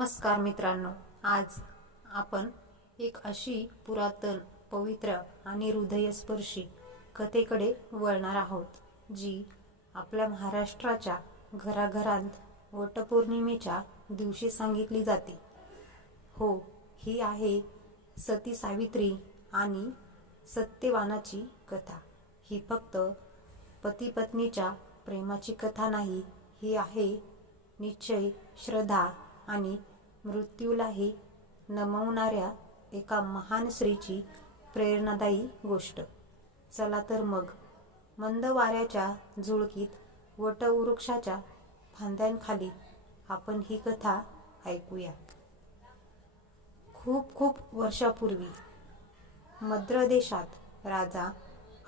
नमस्कार मित्रांनो. आज आपण एक अशी पुरातन पवित्र आणि हृदयस्पर्शी कथेकडे वळणार आहोत जी आपल्या महाराष्ट्राच्या घराघरांत वटपौर्णिमेच्या दिवशी सांगितली जाते. हो ही आहे सती सावित्री आणि सत्यवानाची कथा. ही फक्त पती पत्नीच्या प्रेमाची कथा नाही ही आहे निश्चय श्रद्धा आणि मृत्यूलाही नमवणाऱ्या एका महान स्त्रीची प्रेरणादायी गोष्ट. चला तर मग मंद वाऱ्याच्या झुळकीत वटवृक्षाच्या फांद्यांखाली आपण ही कथा ऐकूया. खूप खूप वर्षापूर्वी मद्र देशात राजा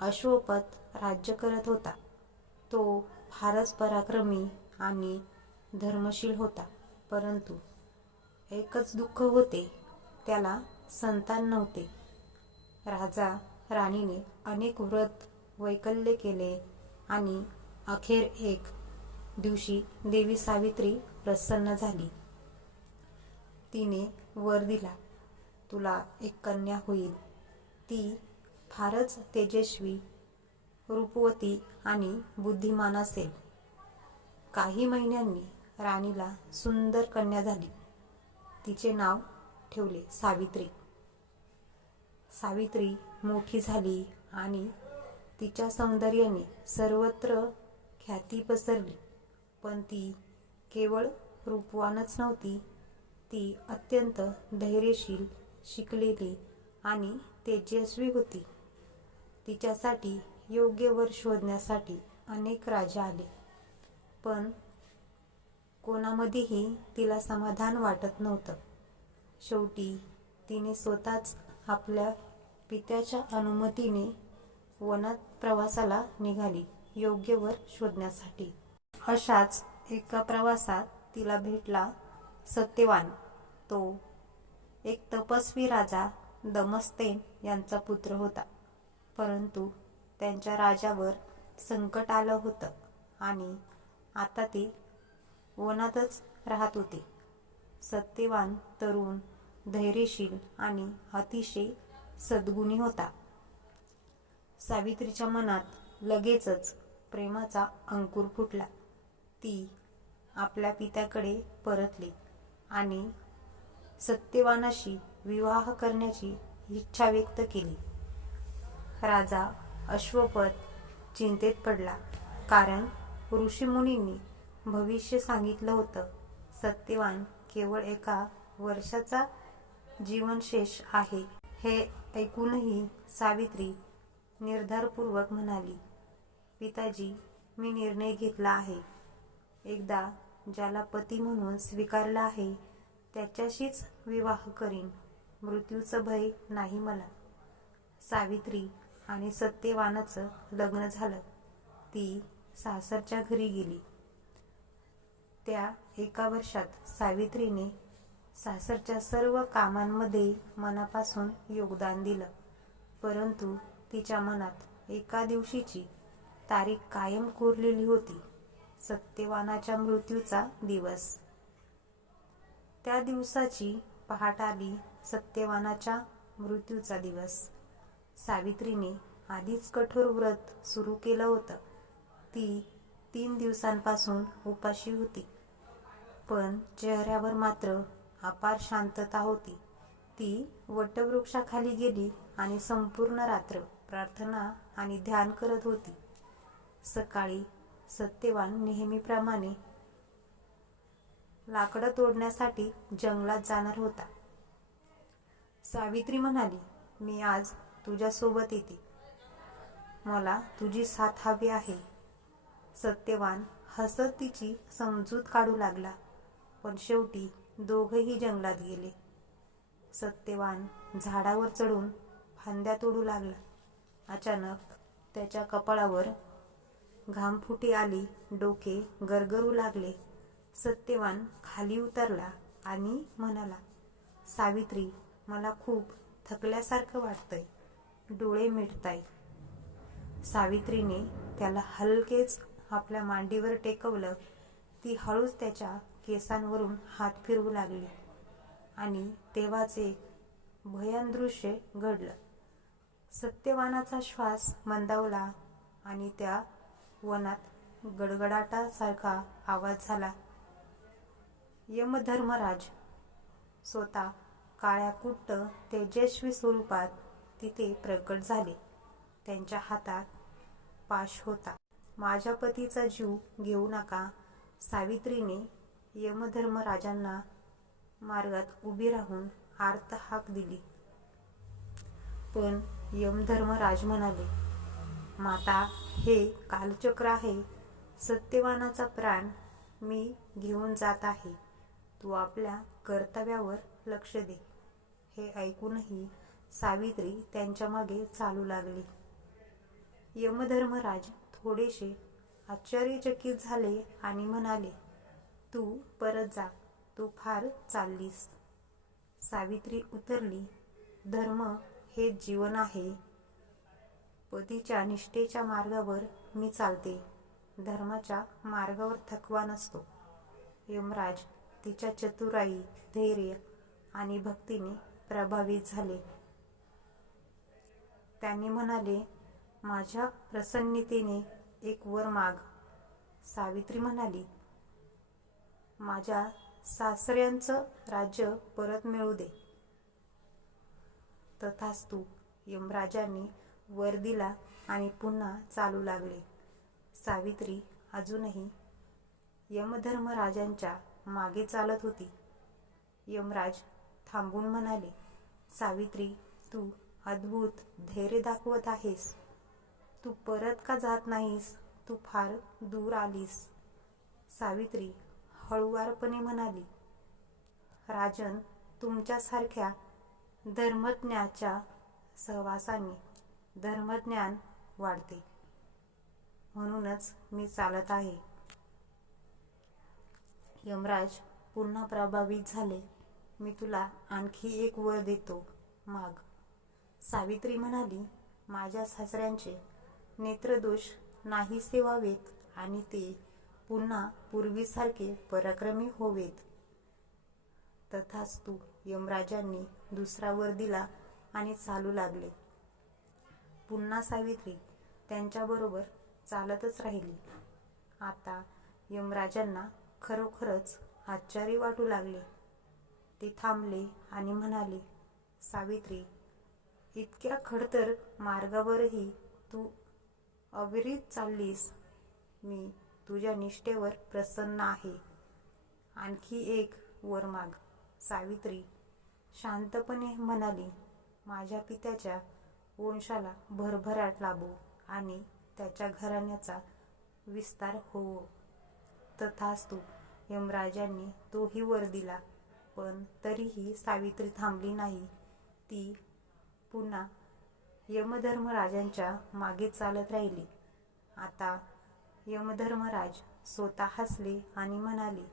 अश्वपत राज्य करत होता. तो फारच पराक्रमी आणि धर्मशील होता परंतु एकच दुःख होते त्याला संतान नव्हते. राजा राणीने अनेक व्रत वैकल्य केले आणि अखेर एक दिवशी देवी सावित्री प्रसन्न झाली. तिने वर दिला तुला एक कन्या होईल. ती फारच तेजस्वी रूपवती आणि बुद्धिमान असेल. काही महिन्यांनी राणीला सुंदर कन्या झाली. तिचे नाव ठेवले सावित्री. सावित्री मोठी झाली आणि तिच्या सौंदर्याने सर्वत्र ख्याती पसरली. पण ती केवळ रूपवानच नव्हती ती अत्यंत धैर्यशील शिकलेली आणि तेजस्वी होती. तिच्यासाठी योग्य वर शोधण्यासाठी अनेक राजा आले. पण कोणामध्येही तिला समाधान वाटत नव्हतं. शेवटी तिने स्वतःच आपल्या पित्याच्या अनुमतीने वनात प्रवासाला निघाली योग्य वर शोधण्यासाठी. अशाच एका प्रवासात तिला भेटला सत्यवान. तो एक तपस्वी राजा दमस्तेन यांचा पुत्र होता. परंतु त्यांच्या राजावर संकट आलं होतं आणि आता ते वनातच राहत होते. सत्यवान तरुण धैर्यशील आणि अतिशय सद्गुणी होता. सावित्रीच्या मनात लगेचच प्रेमाचा अंकुर फुटला. ती आपल्या पित्याकडे परतली आणि सत्यवानाशी विवाह करण्याची इच्छा व्यक्त केली. राजा अश्वपत चिंतेत पडला कारण ऋषीमुनींनी भविष्य सांगितलं होतं. सत्यवान केवळ एका वर्षाचा जीवनशेष आहे. हे ऐकूनही सावित्री निर्धारपूर्वक म्हणाली पिताजी मी निर्णय घेतला आहे. एकदा ज्याला पती म्हणून स्वीकारला आहे त्याच्याशीच विवाह करीन. मृत्यूचं भय नाही मला. सावित्री आणि सत्यवानाचं लग्न झालं. ती सासरच्या घरी गेली. त्या एका वर्षात सावित्रीने सासरच्या सर्व कामांमध्ये मनापासून योगदान दिलं. परंतु तिच्या मनात एका दिवशीची तारीख कायम कोरलेली होती. सत्यवानाच्या मृत्यूचा दिवस. त्या दिवसाची पहाट आली सत्यवानाच्या मृत्यूचा दिवस. सावित्रीने आधीच कठोर व्रत सुरू केलं होतं. ती तीन दिवसांपासून उपाशी होती. पण चेहऱ्यावर मात्र अपार शांतता होती. ती वटवृक्षाखाली गेली आणि संपूर्ण रात्र प्रार्थना आणि ध्यान करत होती. सकाळी सत्यवान नेहमीप्रमाणे लाकडं तोडण्यासाठी जंगलात जाणार होता. सावित्री म्हणाली मी आज तुझ्यासोबत येते. मला तुझी साथ हवी आहे. सत्यवान हसत तिची समजूत काढू लागला. पण शेवटी दोघही जंगलात गेले. सत्यवान झाडावर चढून फांद्या तोडू लागला. अचानक त्याच्या कपाळावर घामफुटी आली डोके गरगरू लागले. सत्यवान खाली उतरला आणि म्हणाला सावित्री मला खूप थकल्यासारखं वाटतंय. डोळे मिटताय सावित्रीने त्याला हलकेच आपल्या मांडीवर टेकवलं. ती हळूच त्याच्या केसांवरून हात फिरवू लागले आणि तेव्हाच एक भयान दृश्य घडलं. सत्यवानाचा श्वास मंदावला आणि त्या वनात गडगडाटासारखा आवाज झाला. यमधर्मराज स्वतः काळ्या कुट्ट तेजस्वी स्वरूपात तिथे प्रकट झाले. त्यांच्या हातात पाश होता. माझ्या पतीचा जीव घेऊ नका सावित्रीने यमधर्मराजांना मार्गात उभी राहून आर्त हाक दिली. पण यमधर्मराज म्हणाले माता हे कालचक्र आहे. सत्यवानाचा प्राण मी घेऊन जात आहे. तू आपल्या कर्तव्यावर लक्ष दे. हे ऐकूनही सावित्री त्यांच्या मागे चालू लागली. यमधर्मराज थोडेसे आश्चर्यचकित झाले आणि म्हणाले तू परत जा. तू फार चाललीस. सावित्री उतरली. धर्म हे जीवन आहे. पतीच्या निष्ठेच्या मार्गावर मी चालते. धर्माच्या मार्गावर थकवा नसतो. यमराज तिच्या चतुराई धैर्य आणि भक्तीने प्रभावित झाले. त्यांनी म्हणाले माझ्या प्रसन्नतेने एक वर माग. सावित्री म्हणाली माझ्या सासऱ्यांचं राज्य परत मिळू दे. तथास्तु यमराजांनी वर दिला आणि पुन्हा चालू लागले. सावित्री अजूनही यमधर्मराजांच्या मागे चालत होती. यमराज थांबून म्हणाले सावित्री तू अद्भुत धैर्य दाखवत आहेस. तू परत का जात नाहीस? तू फार दूर आलीस. सावित्री हळुवारपणे म्हणाली राजन तुमच्यासारख्या धर्मज्ञाच्या सहवासाने धर्मज्ञान वाढते. म्हणूनच मी चालत आहे. यमराज पुन्हा प्रभावित झाले. मी तुला आणखी एक वर देतो माग. सावित्री म्हणाली माझ्या सासऱ्यांचे नेत्रदोष नाहीसे व्हावेत आणि ते पुन्हा पूर्वीसारखे पराक्रमी होवेत. तथास्तु यमराजांनी दुसरा वर दिला आणि चालू लागले. पुन्हा सावित्री त्यांच्याबरोबर चालतच राहिली. आता यमराजांना खरोखरच आश्चर्य वाटू लागले. ते थांबले आणि म्हणाले सावित्री इतक्या खडतर मार्गावरही तू अविरत चाललीस. मी तुझ्या निष्ठेवर प्रसन्न आहे. आणखी एक वर माग सावित्री शांतपणे म्हणाली माझ्या पित्याच्या वंशाला भरभराट लाभो आणि त्याच्या घराण्याचा विस्तार होवो. तथास्तु यमराजांनी तोही वर दिला पण तरीही सावित्री थांबली नाही. ती पुन्हा यमधर्मराजांच्या मागे चालत राहिली. आता यमधर्मराज स्वतः हसले आणि म्हणाले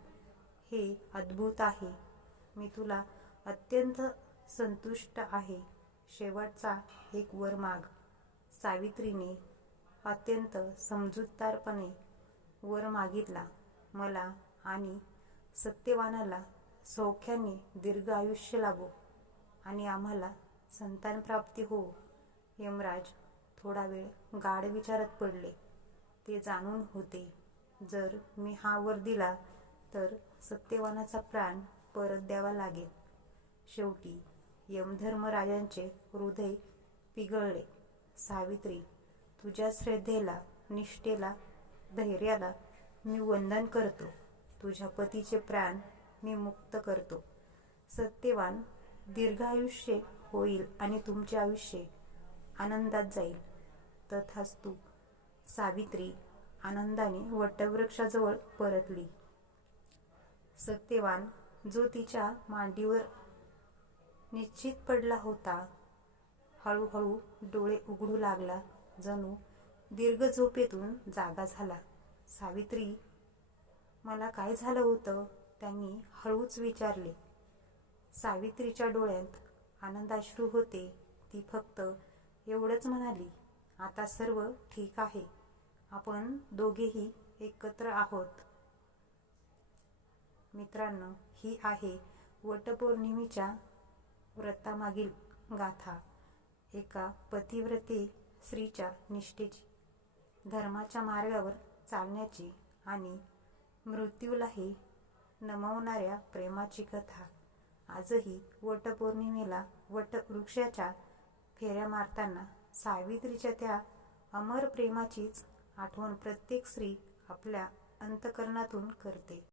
हे अद्भुत आहे. मी तुला अत्यंत संतुष्ट आहे. शेवटचा एक वर माग. सावित्रीने अत्यंत समजूतदारपणे वर मागितला. मला आणि सत्यवानाला सौख्याने दीर्घ आयुष्य लाभो आणि आम्हाला संतान प्राप्ती हो. यमराज थोडा वेळ गाढ विचारत पडले. ते जाणून होते. जर मी हा वर दिला तर सत्यवानाचा प्राण परत द्यावा लागेल. शेवटी यमधर्मराजांचे हृदय पिघळले. सावित्री तुझ्या श्रद्धेला निष्ठेला धैर्याला मी वंदन करतो. तुझ्या पतीचे प्राण मी मुक्त करतो. सत्यवान दीर्घायुष्य होईल आणि तुमचे आयुष्य आनंदात जाईल. तथास्तु सावित्री आनंदाने वटवृक्षाजवळ परतली. सत्यवान जो तिच्या मांडीवर निश्चित पडला होता. हळूहळू डोळे उघडू लागला. जणू दीर्घ झोपेतून जागा झाला. सावित्री मला काय झालं होतं? त्यांनी हळूच विचारले. सावित्रीच्या डोळ्यात आनंदाश्रू होते. ती फक्त एवढंच म्हणाली आता सर्व ठीक आहे. आपण दोघेही एकत्र आहोत. मित्रांनो ही आहे वटपौर्णिमेच्या व्रतामागील गाथा. एका पतिव्रती स्त्रीच्या निष्ठेची धर्माच्या मार्गावर चालण्याची आणि मृत्यूलाही नमवणाऱ्या प्रेमाची कथा. आजही वटपौर्णिमेला वटवृक्षाच्या फेऱ्या मारताना सावित्रीच्या त्या अमर प्रेमाचीच आठवण प्रत्येक स्त्री आपल्या अंतःकरणातून करते.